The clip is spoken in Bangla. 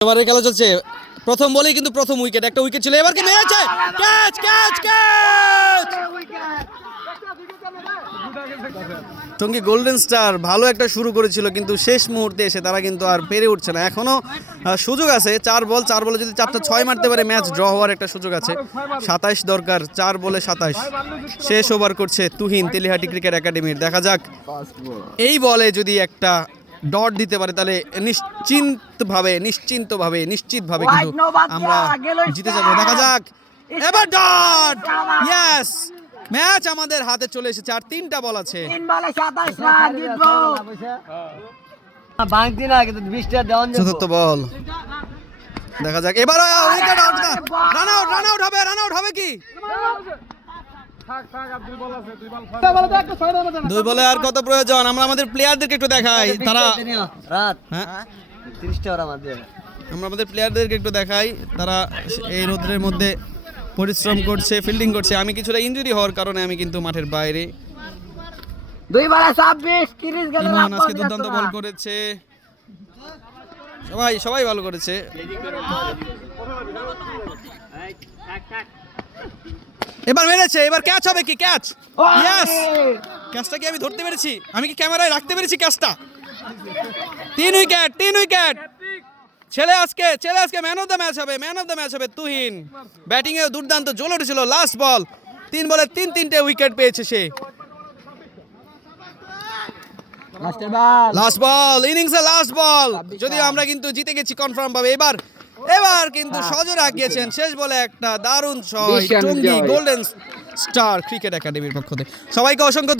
এবারে খেলা চলছে, প্রথম বলেই কিন্তু প্রথম উইকেট, একটা উইকেট ছিল, এবার কি মেরেছে, catch catch catch. Tongi golden star ভালো একটা শুরু করেছিল, কিন্তু শেষ মুহূর্তে এসে তারা কিন্তু আর পেরে উঠছে না। এখনো সুযোগ আছে, 4 বলে যদি 4টা 6 মারতে পারে ম্যাচ ড্র হওয়ার একটা সুযোগ আছে। 27 দরকার, 4 বলে 27। শেষ ওভার করছে তুহিন তেলিহাটি ক্রিকেট একাডেমির। দেখা যাক এই বলে যদি একটা ডট দিতে পারে তাহলে নিশ্চিতভাবে কিন্তু আমরা জিতে যাবো। দেখা যাক এবার ডট, ইয়েস, ম্যাচ আমাদের হাতে চলে এসেছে। আর 3টা বল আছে। চতুর্থ বল, দেখা যাক এবার রান আউট হবে কি? 2 বলে আর কত প্রয়োজন? আমরা আমাদের প্লেয়ারদেরকে একটু দেখাই, তারা আমরা আমাদের প্লেয়ারদেরকে একটু দেখাই, তারা এই রোদের মধ্যে পরিশ্রম করছে, ফিল্ডিং করছে। আমি কিছুটা ইনজুরি হওয়ার কারণে আমি কিন্তু মাঠের বাইরে। 2 বলে 26 30 গেল। ইমন আজকে দুর্দান্ত বল করেছে, সবাই ভালো করেছে। এবার মেরেছে, এবার ক্যাচ হবে কি? ক্যাচ, ইয়েস, ক্যাচটা কি আমি ধরতে পেরেছি? আমি কি ক্যামেরায় রাখতে পেরেছি ক্যাচটা? 3 উইকেট। ছেলে আজকে ম্যান অফ দ্য ম্যাচ হবে তুহিন। ব্যাটিং এ দুর্দান্ত জ্বলে উঠেছিল। লাস্ট বল, 3 বলে 3টে উইকেট পেয়েছে সে। লাস্ট বল, ইনিংসে লাস্ট বল, যদিও আমরা কিন্তু জিতে গেছি কনফার্ম ভাবে। এবার কিন্তু সজোরে আগিয়েছেন, শেষ বলে একটা দারুণ ছয় টঙ্গী গোল্ডেন স্টার ক্রিকেট একাডেমির পক্ষ থেকে। সবাইকে অসংখ্য